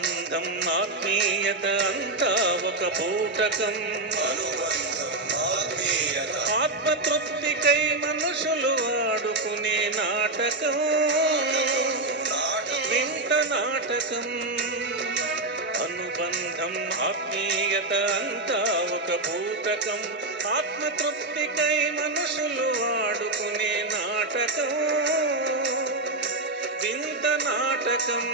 అనుబంధం ఆత్మీయత అంతా ఒక పూటకం. ఆత్మతృప్తికై మనుషులు ఆడుకునే నాటకం. వింత నాటకం. అనుబంధం ఆత్మీయత అంతా ఒక పూటకం. ఆత్మతృప్తికై మనుషులు ఆడుకునే నాటకం. వింత నాటకం.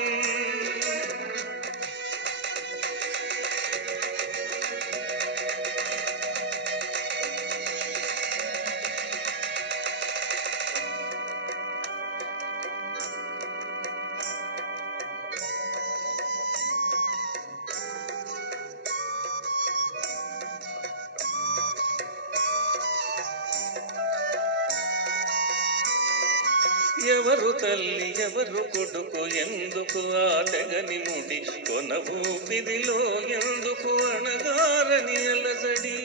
ఎవరు తల్లి ఎవరు కొడుకు ఎందుకు ఆటగని ముడి కొన ఊపిరిలో ఎందుకు అణగారని అలజడి?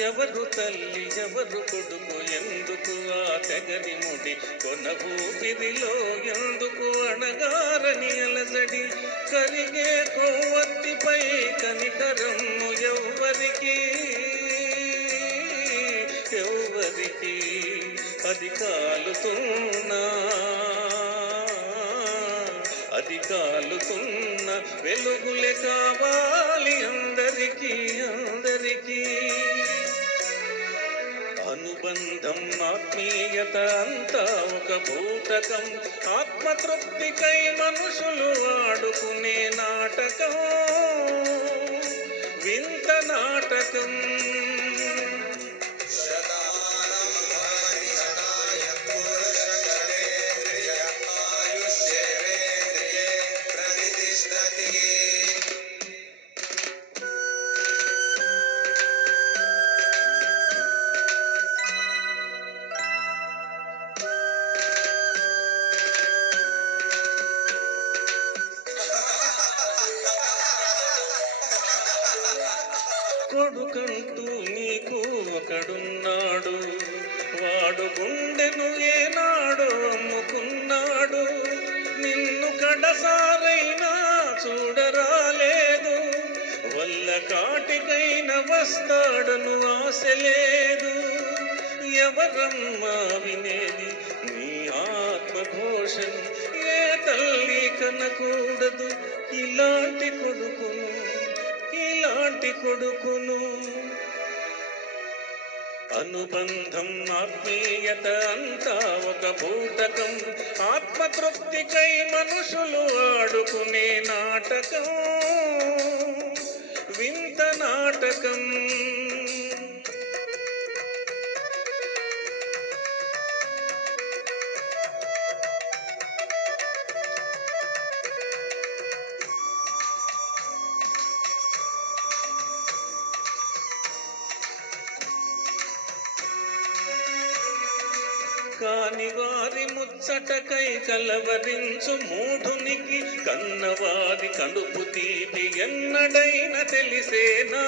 ఎవరు తల్లి ఎవరు కొడుకు ఎందుకు ఆటగని ముడి కొన ఊపిరిలో ఎందుకు అణగారని అలజడి? కరిగే కొవ్వొత్తిపై కనికరము ఎవ్వరికి ఎవ్వరికి అది కాలుతున్నా అది కాలుతున్న వెలుగులే కావాలి అందరికీ అందరికీ. అనుబంధం ఆత్మీయత అంతా ఒక భూతకం ఆత్మతృప్తికై మనుషులు ఆడుకునే నాటకం. వింత నాటకం. కొడుకంటూ నీకు ఒకడున్నాడు. వాడు గుండెను ఏనాడు అమ్ముకున్నాడు. నిన్ను కడసారైనా చూడరాలేదు. వల్ల కాటికైన వస్తాడను ఆశ లేదు ఎవరమ్మా వినేది? నీ ఆత్మఘోషను ఏ తల్లి కనకూడదు. ఇలాంటి కొడుకును ఇలాంటి కొడుకును. అనుబంధం ఆత్మీయత అంతా ఒక భూతకం ఆత్మతృప్తికై మనుషులు ఆడుకునే నాటకం. వింత నాటకం. కాని వారి ముచ్చటకై కలవరించు మూఢునికి కన్నవారి కడుపు తీపి ఎన్నడైన తెలిసేనా?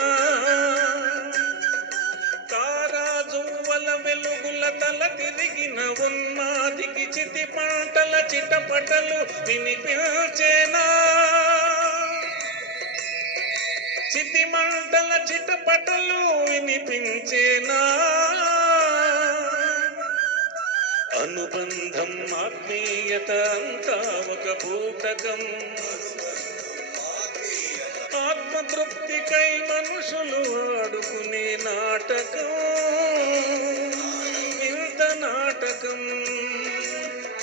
తారాజువ్వల వెలుగుల తల తిరిగిన ఉన్నాదికి చితి పాటల చిటపటలు వినిపించేనా? చితి మంటల చిటపటలు వినిపించేనా? అనుబంధం ఆత్మీయత అంతా ఒక పూటకం. ఆత్మతృప్తికై మనుషులు ఆడుకునే నాటకం. ఇంత నాటకం.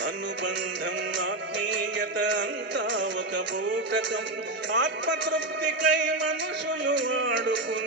అనుబంధం ఆత్మీయత అంతా ఒక పూటకం. ఆత్మతృప్తికై మనుషులు ఆడుకునే